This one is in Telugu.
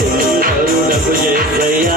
కరుణకు జయ?